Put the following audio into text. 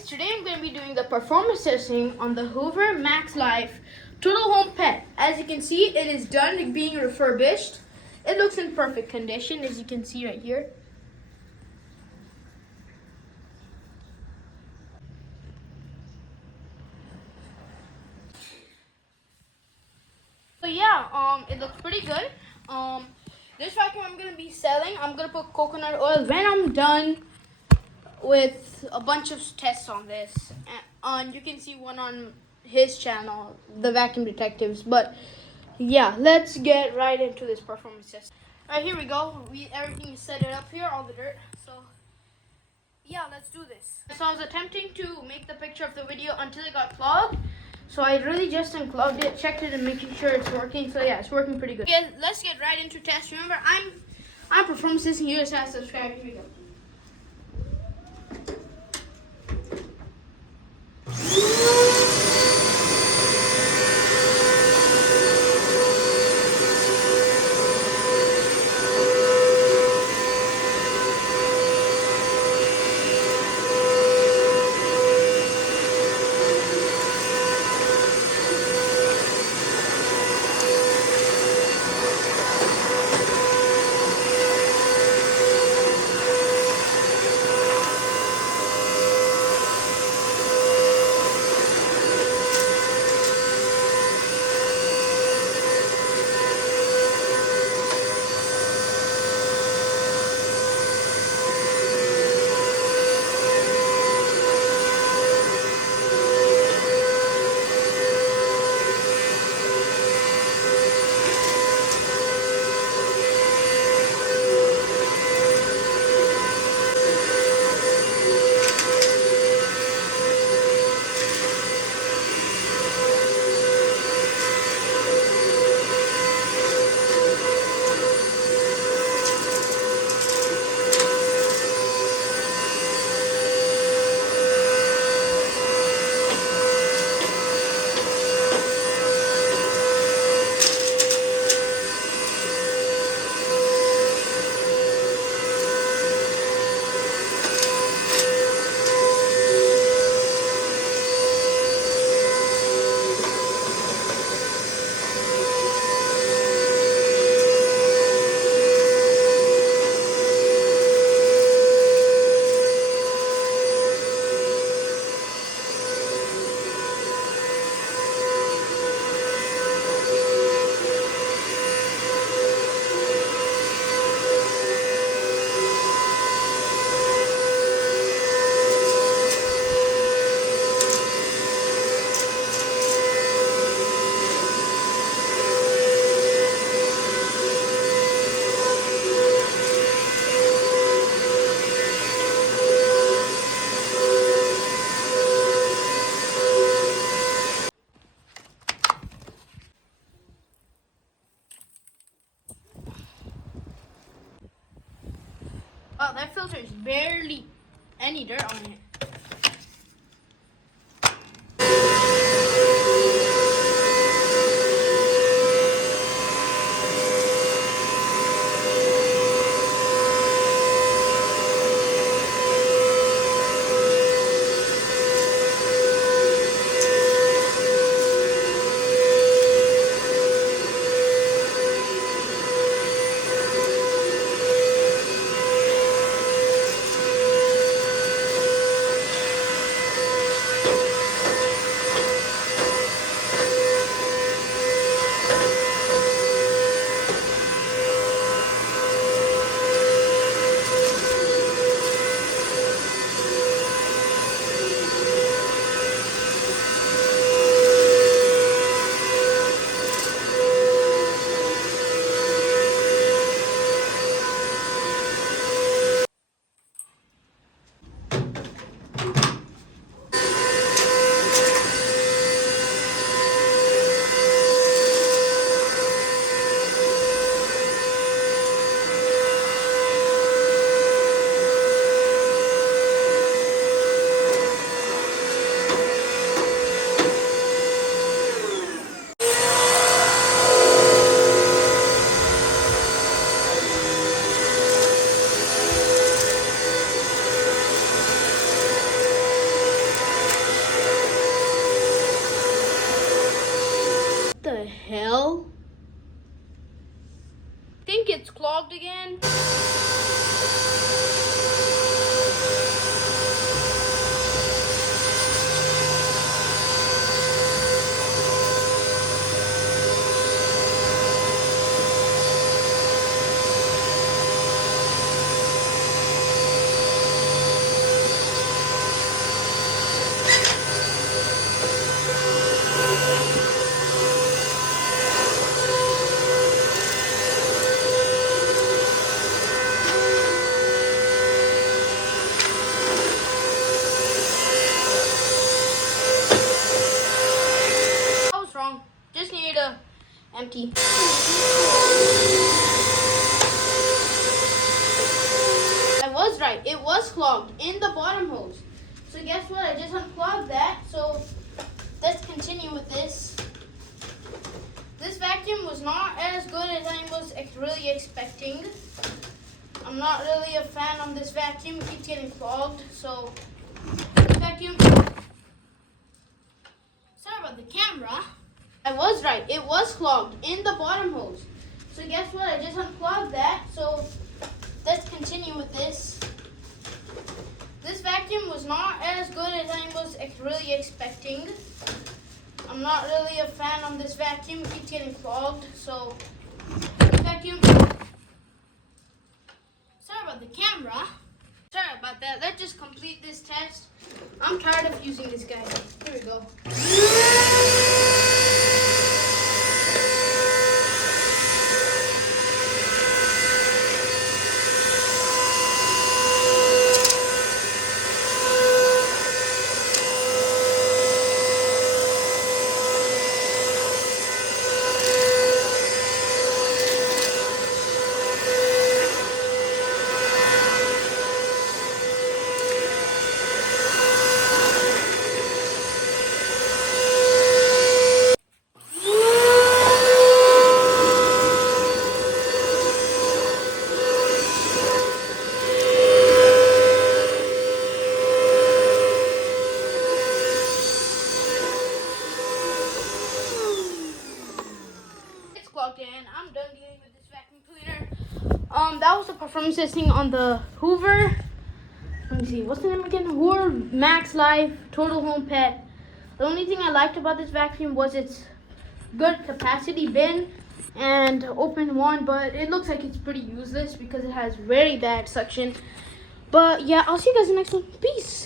guys, today I'm going to be doing the performance testing on the Hoover Max Life Total Home Pet. As you can see, it is done being refurbished. It looks in perfect condition, as you can see right here. So yeah, it looks pretty good. This vacuum I'm going to be selling. I'm going to put coconut oil when I'm done with a bunch of tests on this, and you can see one on his channel, the Vacuum Detectives. But yeah, let's get right into this performance test. All right, here we go. Everything is set it up here, all the dirt. So yeah, let's do this. So I was attempting to make the picture of the video until it got clogged. So I really just unclogged it, checked it, and making sure it's working. So yeah, it's working pretty good. Okay, let's get right into test. Remember, I'm performance testing. You just have to subscribe. Here we go. Oh, that filter is barely any dirt on it. well. I think it's clogged again. I was wrong. Just needed to empty. I was right. It was clogged in the bottom hose. So guess what? I just unclogged that. So let's continue with this. This vacuum was not as good as I was really expecting. I'm not really a fan of this vacuum. It keeps getting clogged. So this vacuum. Sorry about the camera. I was right. It was clogged in the bottom hose. So guess what? I just unclogged that. So let's continue with this. This vacuum was not as good as I was really expecting. I'm not really a fan of this vacuum. It keeps getting clogged. So this vacuum. Sorry about the camera. Sorry about that. Let's just complete this test. I'm tired of using this guy. Here we go. And I'm done dealing with this vacuum cleaner. That was the performance testing on the Hoover. Let me see, what's the name again? Hoover Max Life Total Home Pet. The only thing I liked about this vacuum was its good capacity bin and open one, but it looks like it's pretty useless because it has very bad suction. But yeah, I'll see you guys in the next one. Peace.